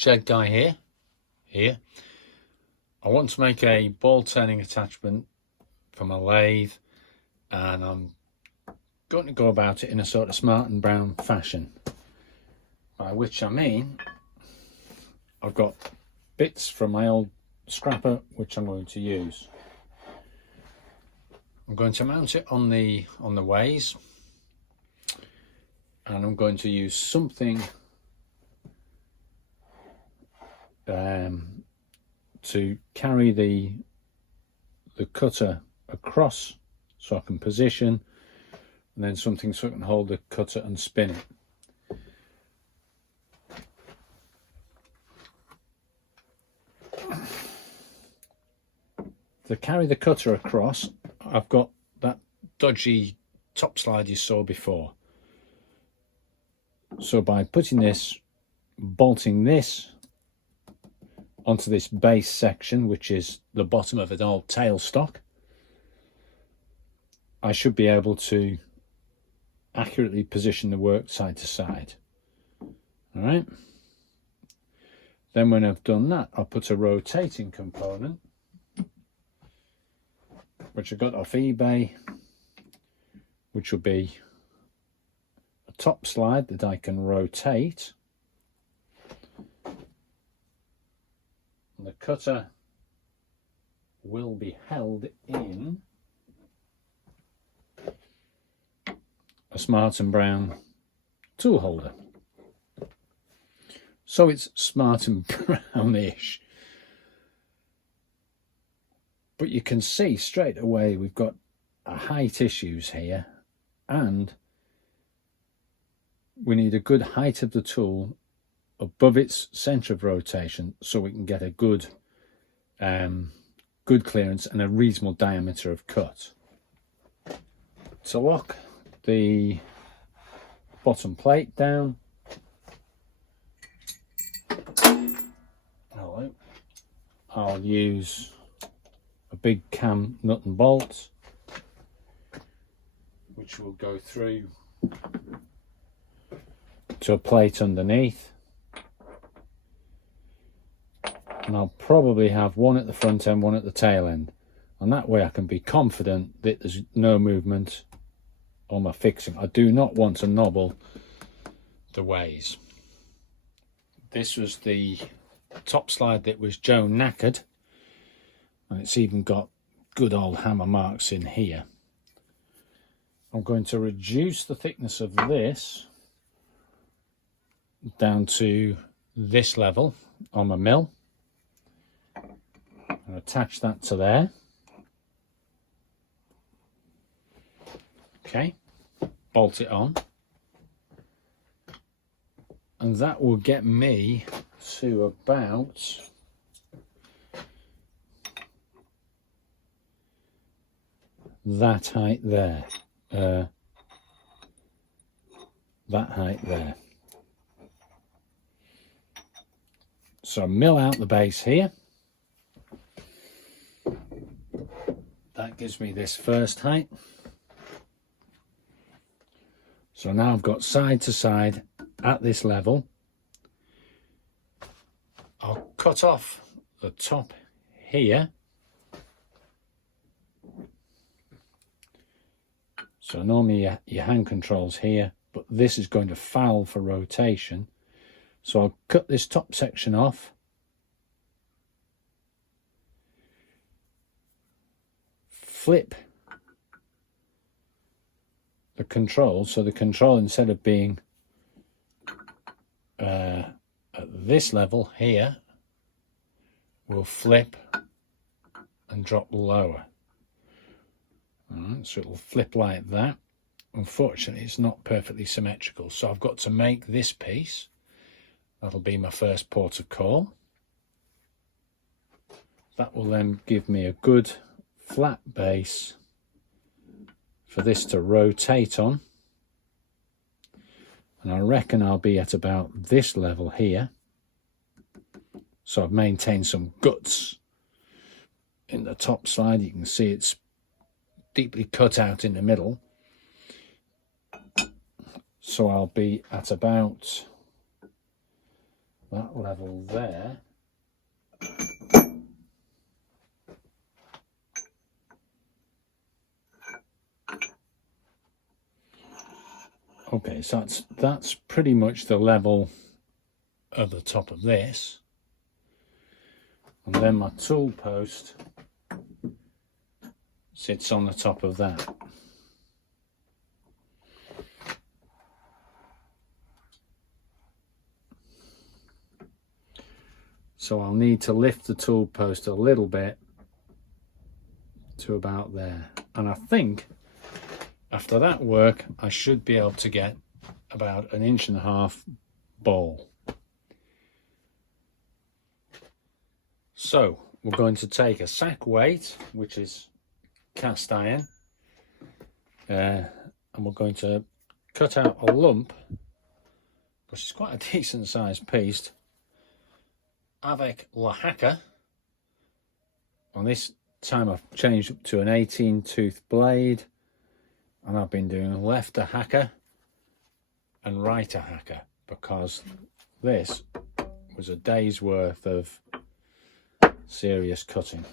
shed guy here. I want to make a ball turning attachment for my lathe, and I'm going to go about it in a sort of smart and brown fashion, by which I mean I've got bits from my old scrapper which I'm going to use. I'm going to mount it on the ways, and I'm going to use something to carry the cutter across so I can position, and then something so I can hold the cutter and spin it. To carry the cutter across, I've got that dodgy top slide you saw before. So by bolting this onto this base section, which is the bottom of an old tailstock, I should be able to accurately position the work side to side. All right. Then when I've done that, I'll put a rotating component, which I got off eBay, which will be a top slide that I can rotate. And the cutter will be held in a smart and brown tool holder. So it's smart and brownish. But you can see straight away we've got a height issues here, and we need a good height of the tool above its center of rotation so we can get a good clearance and a reasonable diameter of cut. To lock the bottom plate down, I'll use a big cam nut and bolt, which will go through to a plate underneath, and I'll probably have one at the front end, one at the tail end, and that way I can be confident that there's no movement on my fixing. I do not want to nobble the ways. This was the top slide that was Joe knackered, and it's even got good old hammer marks in here. I'm going to reduce the thickness of this down to this level on my mill and attach that to there. Okay, bolt it on, and that will get me to about that height there. That height there. So mill out the base here. That gives me this first height. So now I've got side to side at this level. I'll cut off the top here. So normally your hand controls here, but this is going to foul for rotation. So I'll cut this top section off. Flip the control, so the control, instead of being at this level here, will flip and drop lower. Alright, so it'll flip like that. Unfortunately, it's not perfectly symmetrical, so I've got to make this piece. That'll be my first port of call. That will then give me a good flat base for this to rotate on, and I reckon I'll be at about this level here. So I've maintained some guts in the top slide. You can see it's deeply cut out in the middle. So I'll be at about that level there. Okay, so that's pretty much the level of the top of this. And then my tool post sits on the top of that. So I'll need to lift the tool post a little bit to about there. And I think after that work, I should be able to get about 1.5 inches ball. So we're going to take a sack weight, which is cast iron, and we're going to cut out a lump, which is quite a decent sized piece, avec la hacker. On this time I've changed to an 18 tooth blade, and I've been doing left a hacker and right a hacker because this was a day's worth of serious cutting.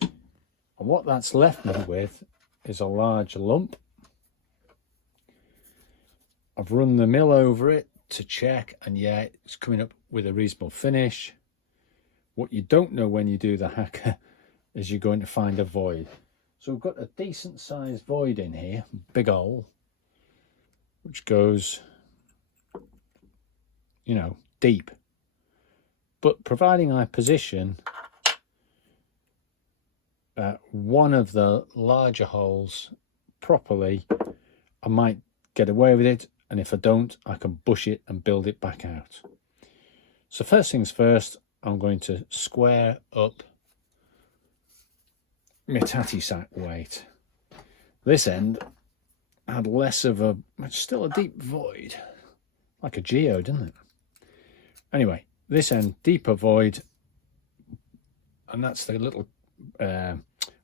And what that's left me with is a large lump. I've run the mill over it to check, and yeah, it's coming up with a reasonable finish. What you don't know when you do the hacker is you're going to find a void. So we've got a decent sized void in here, big hole, which goes, you know, deep. But providing I position one of the larger holes properly, I might get away with it, and if I don't, I can bush it and build it back out. So first things first, I'm going to square up my tatty sack weight. This end had less of a, it's still a deep void, like a geode, doesn't it? Anyway, this end, deeper void, and that's the little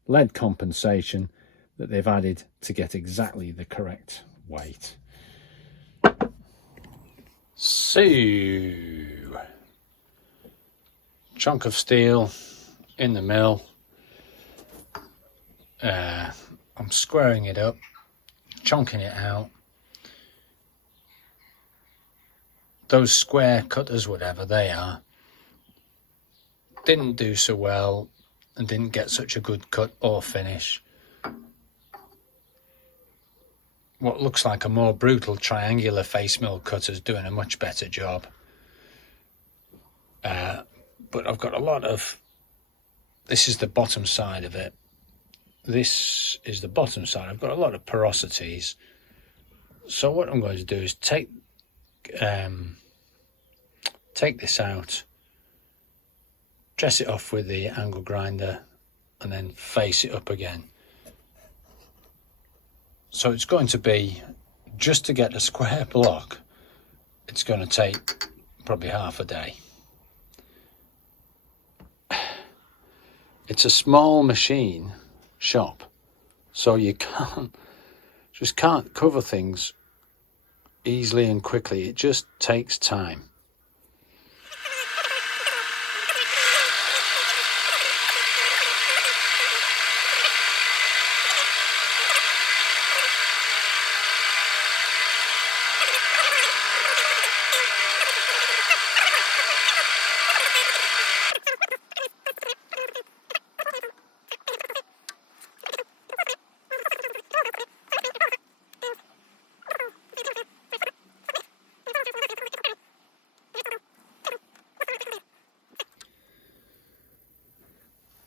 lead compensation that they've added to get exactly the correct weight. So, chunk of steel in the mill. I'm squaring it up, chunking it out. Those square cutters, whatever they are, didn't do so well and didn't get such a good cut or finish. What looks like a more brutal triangular face mill cutter's doing a much better job. But I've got a lot of, this is the bottom side of it. This is the bottom side. I've got a lot of porosities. So what I'm going to do is take this out, dress it off with the angle grinder, and then face it up again. So it's going to be, just to get a square block, it's going to take probably half a day. It's a small machine shop, so you can't cover things easily and quickly. It just takes time.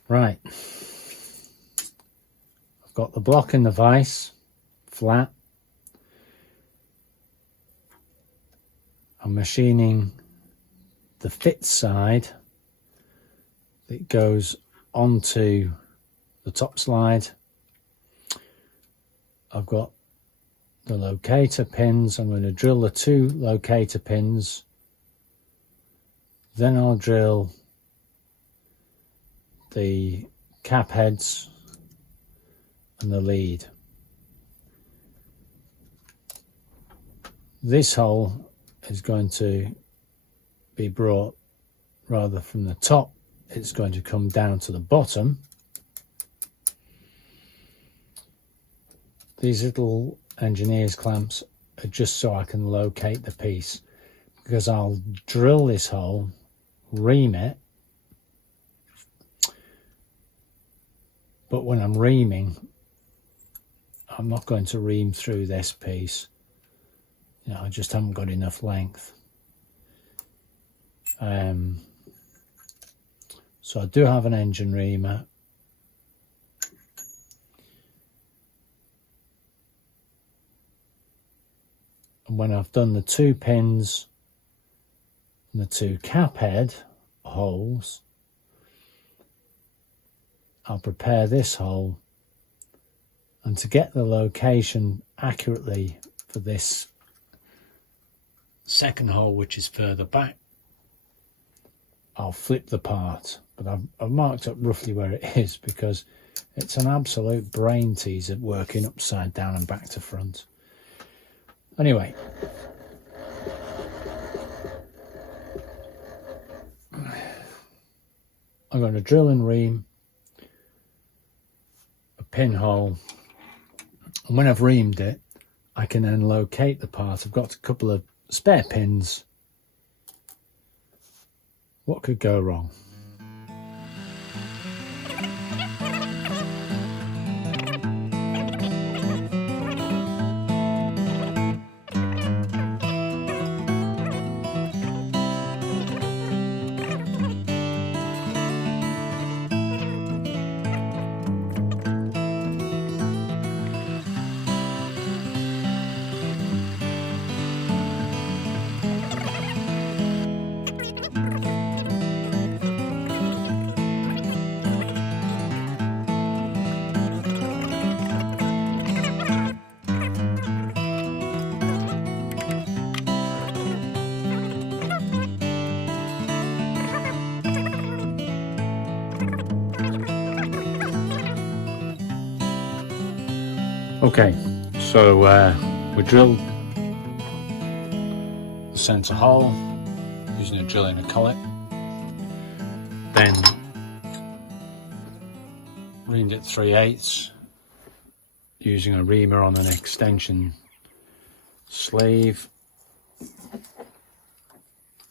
Right, I've got the block in the vise, flat. I'm machining the fit side that goes onto the top slide. I've got the locator pins. I'm going to drill the 2 locator pins. Then I'll drill the cap heads and the lead. This hole is going to be brought rather from the top, it's going to come down to the bottom. These little engineer's clamps are just so I can locate the piece, because I'll drill this hole, ream it, but when I'm reaming, I'm not going to ream through this piece. You know, I just haven't got enough length. So I do have an engine reamer. And when I've done the 2 pins and the 2 cap head holes, I'll prepare this hole. And to get the location accurately for this second hole, which is further back, I'll flip the part. But I've marked up roughly where it is, because it's an absolute brain teaser working upside down and back to front. Anyway, I'm going to drill and ream a pinhole, and when I've reamed it, I can then locate the part. I've got a couple of spare pins. What could go wrong? Okay, so we drilled the centre hole using a drilling collet, then reamed it 3/8 using a reamer on an extension sleeve.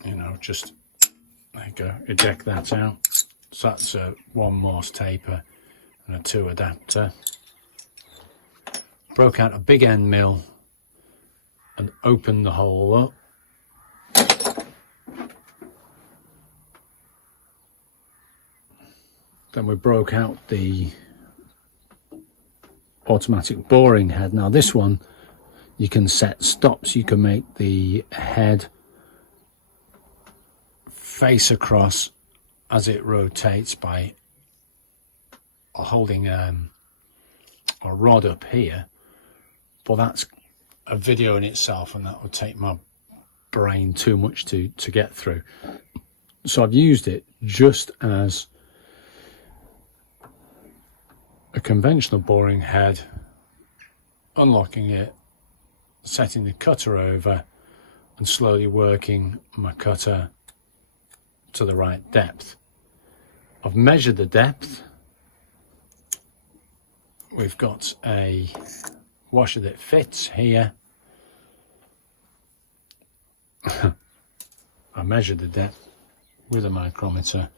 You know, just there you go, eject that out. So that's a 1 Morse taper and a 2 adapter. Broke out a big end mill and opened the hole up. Then we broke out the automatic boring head. Now this one, you can set stops. You can make the head face across as it rotates by holding a rod up here. But that's a video in itself, and that would take my brain too much to get through. So I've used it just as a conventional boring head, unlocking it, setting the cutter over, and slowly working my cutter to the right depth. I've measured the depth. We've got a washer that fits here. I measured the depth with a micrometer,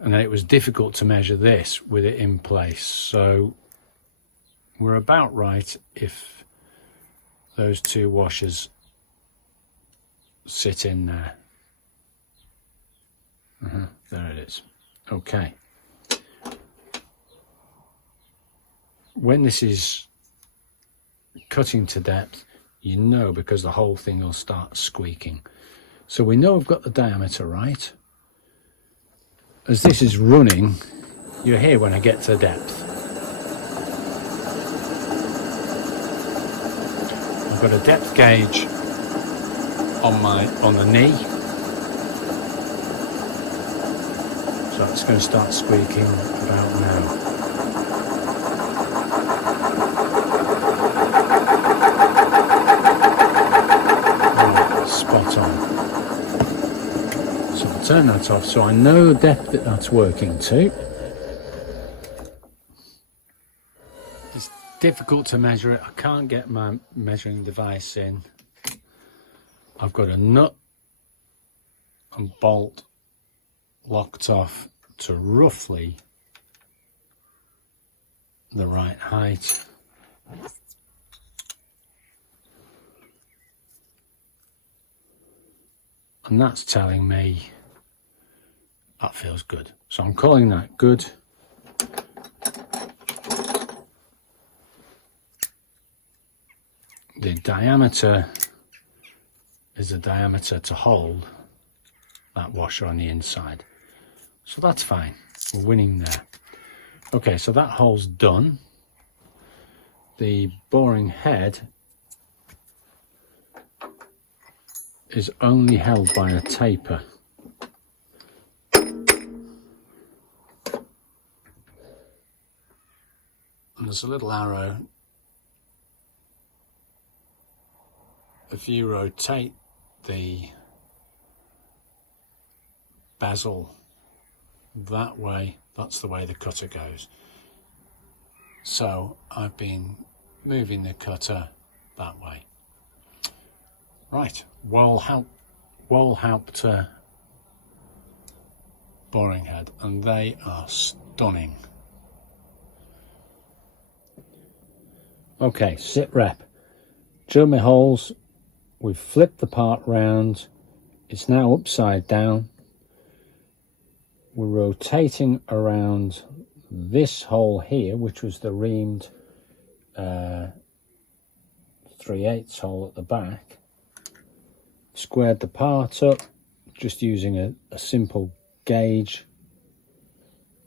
and then it was difficult to measure this with it in place, so we're about right if those 2 washers sit in there. There it is. Okay. When this is cutting to depth, you know, because the whole thing will start squeaking. So we know we've got the diameter right. As this is running, you'll hear when I get to depth. I've got a depth gauge on the knee. So it's going to start squeaking about now. Spot on. turn that off so I know the depth that that's working to. It's difficult to measure it. I can't get my measuring device in. I've got a nut and bolt locked off to roughly the right height. And that's telling me that feels good. So I'm calling that good. The diameter is the diameter to hold that washer on the inside. So that's fine. We're winning there. Okay, so that hole's done. The boring head is only held by a taper. And there's a little arrow. If you rotate the bezel that way, that's the way the cutter goes. So I've been moving the cutter that way. Right, Wohlhaupt boring head, and they are stunning. Okay, sit rep. Drill my holes. We've flipped the part round. It's now upside down. We're rotating around this hole here, which was the reamed 3/8 hole at the back. Squared the part up just using a simple gauge.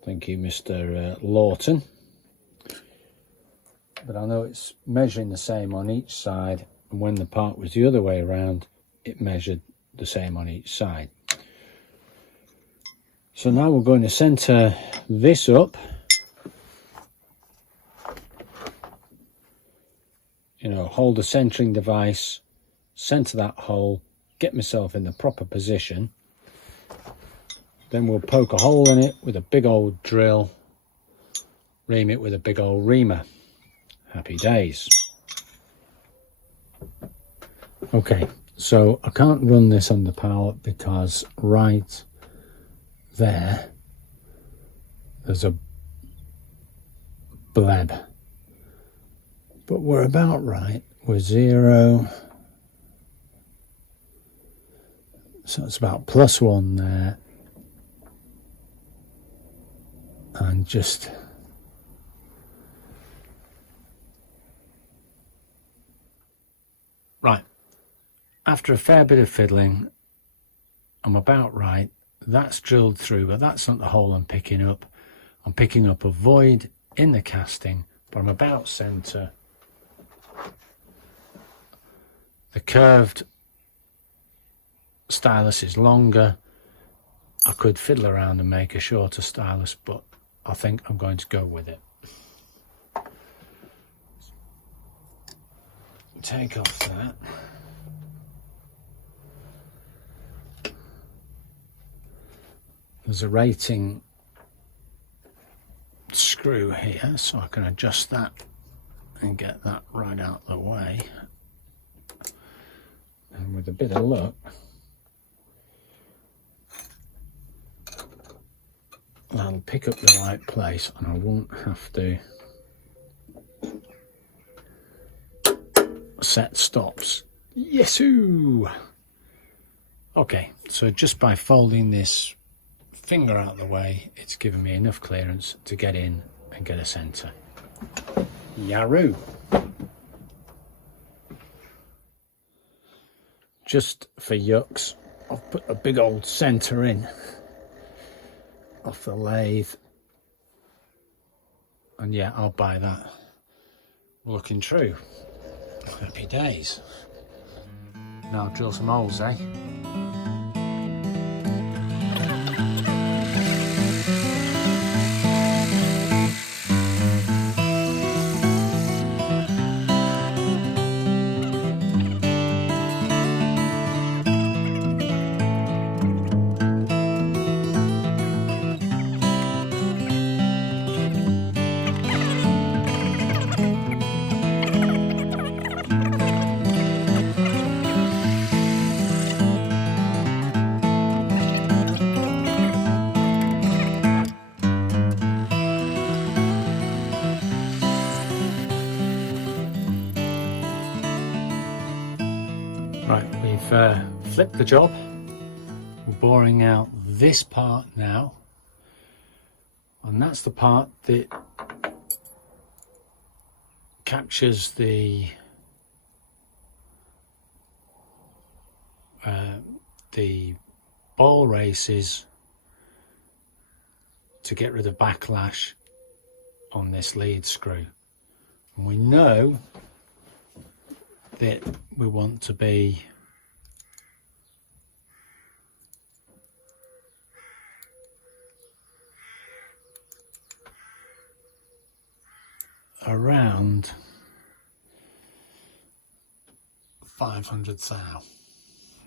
Thank you, Mr. Lawton. But I know it's measuring the same on each side, and when the part was the other way around, it measured the same on each side. So now we're going to center this up. You know, hold the centering device, center that hole, get myself in the proper position. Then we'll poke a hole in it with a big old drill, ream it with a big old reamer. Happy days. Okay, so I can't run this under power because right there's a bleb. But we're about right. We're 0. So it's about +1 there. And just right. After a fair bit of fiddling, I'm about right. That's drilled through, but that's not the hole I'm picking up. I'm picking up a void in the casting, but I'm about center. The curved stylus is longer. I could fiddle around and make a shorter stylus, but I think I'm going to go with it. Take off that. There's a rating screw here, so I can adjust that and get that right out the way. And with a bit of luck, I'll pick up the right place and I won't have to set stops. Yes-oo! Okay, so just by folding this finger out of the way, it's given me enough clearance to get in and get a center. Yaroo! Just for yucks, I've put a big old center in off the lathe, and yeah, I'll buy that. Looking true. Happy days. Now drill some holes, eh? flipped the job. We're boring out this part now, and that's the part that captures the ball races to get rid of backlash on this lead screw. And we know that we want to be around 500 thou.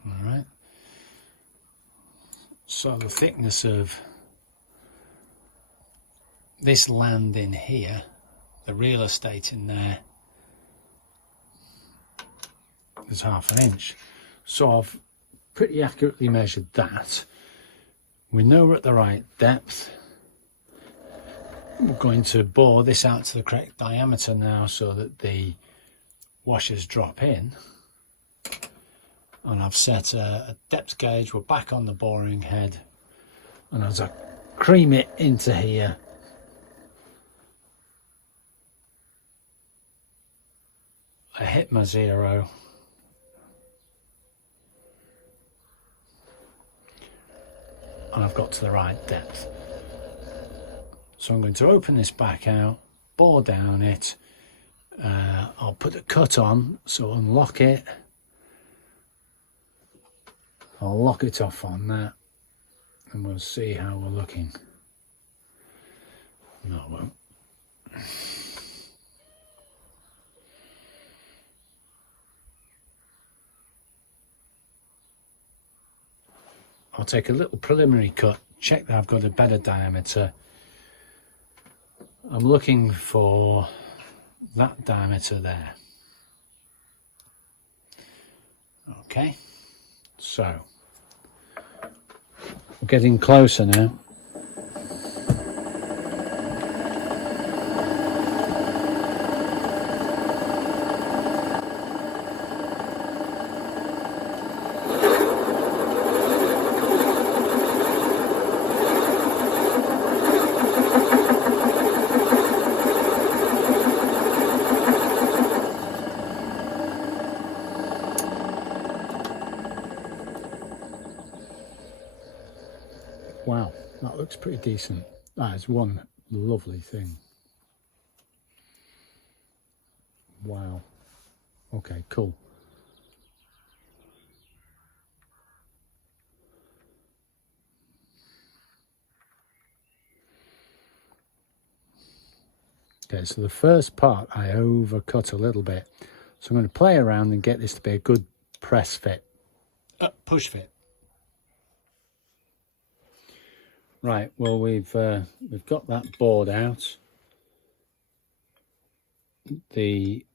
All right. So the thickness of this land in here, the real estate in there, is 1/2 inch. So I've pretty accurately measured that. We know we're at the right depth. We're going to bore this out to the correct diameter now so that the washers drop in. And I've set a depth gauge. We're back on the boring head, and as I cream it into here, I hit my 0, and I've got to the right depth. So I'm going to open this back out, bore down it. I'll put a cut on, so unlock it. I'll lock it off on that, and we'll see how we're looking. No, I won't. I'll take a little preliminary cut, check that I've got a better diameter. I'm looking for that diameter there. Okay, so we're getting closer now. Wow, that looks pretty decent. That is one lovely thing. Wow. Okay, cool. Okay, so the first part I overcut a little bit. So I'm going to play around and get this to be a good press fit. Push fit. Right, well we've got that board out. The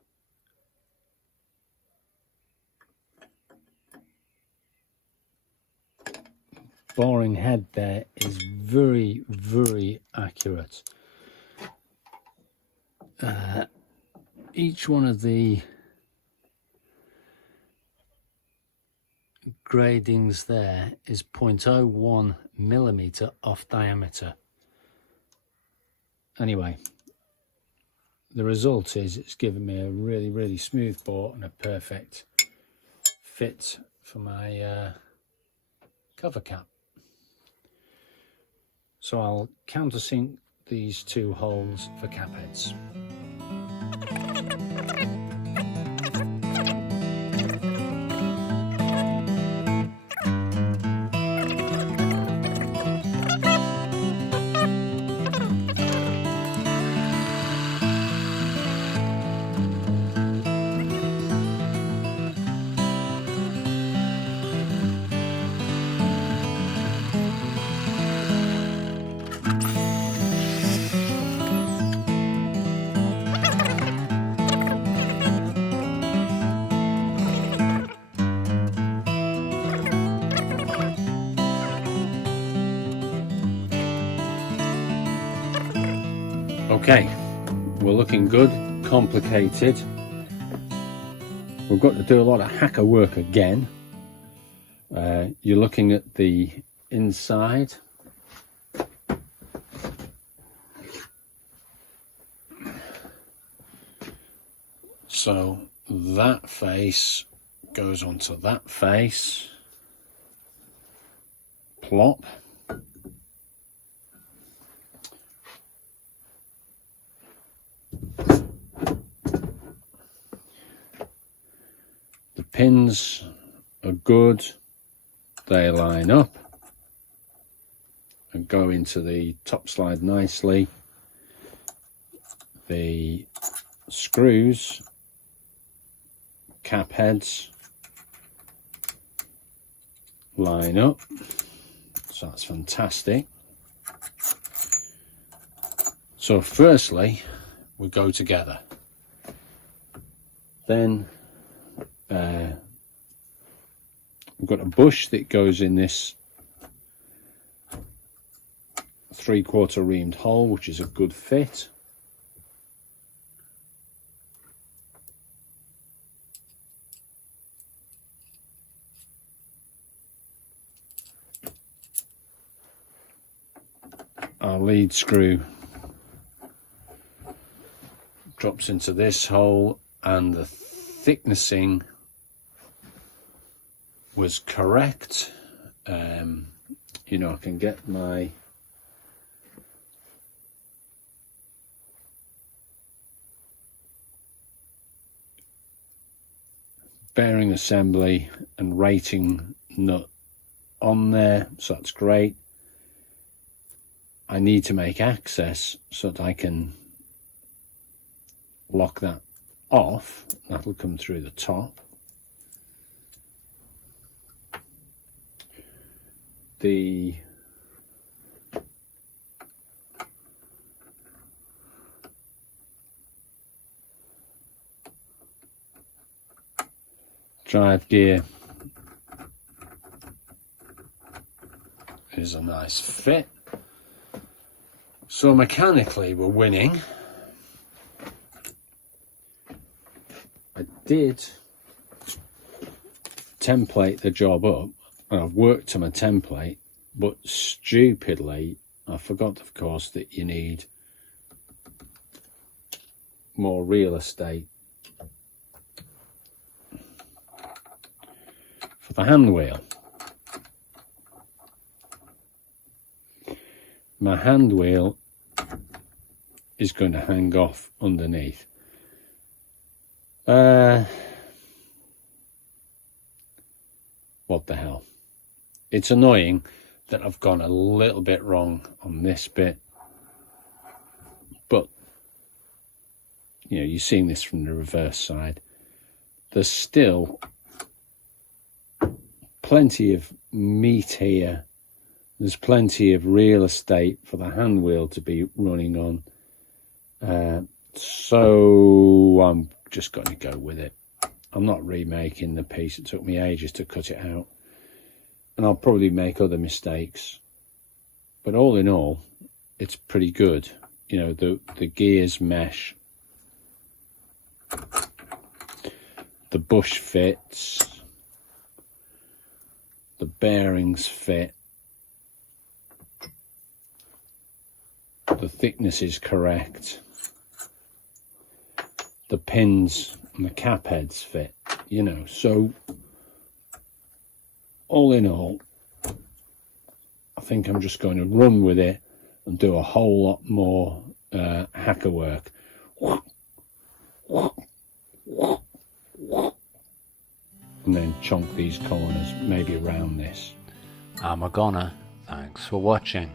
boring head there is very, very accurate. Each one of the gradings there is 0.01 millimeter off diameter. Anyway, the result is it's given me a really, really smooth bore and a perfect fit for my cover cap. So I'll countersink these two holes for cap heads. Okay, we're looking good, complicated. We've got to do a lot of hacker work again, You're looking at the inside. So that face goes onto that face. Plop. The pins are good. They line up and go into the top slide nicely. The screws, cap heads, line up, so that's fantastic. So firstly we go together, then we've got a bush that goes in this 3/4 reamed hole, which is a good fit. Our lead screw drops into this hole, and the thicknessing was correct. You know, I can get my bearing assembly and rating nut on there, so that's great. I need to make access so that I can lock that off. That'll come through the top. The drive gear is a nice fit. So mechanically we're winning. I did template the job up, and I've worked to my template, but stupidly I forgot, of course, that you need more real estate for the hand wheel. My hand wheel is going to hang off underneath. What the hell? It's annoying that I've gone a little bit wrong on this bit, but you know, you're seeing this from the reverse side. There's still plenty of meat here. There's plenty of real estate for the hand wheel to be running on. So I'm just going to go with it. I'm not remaking the piece. It took me ages to cut it out, and I'll probably make other mistakes, but all in all it's pretty good. You know, the gears mesh, the bush fits, the bearings fit, the thickness is correct, the pins and the cap heads fit, you know. So all in all, I think I'm just going to run with it and do a whole lot more hacker work. And then chonk these corners, maybe around this. I'm a goner. Thanks for watching.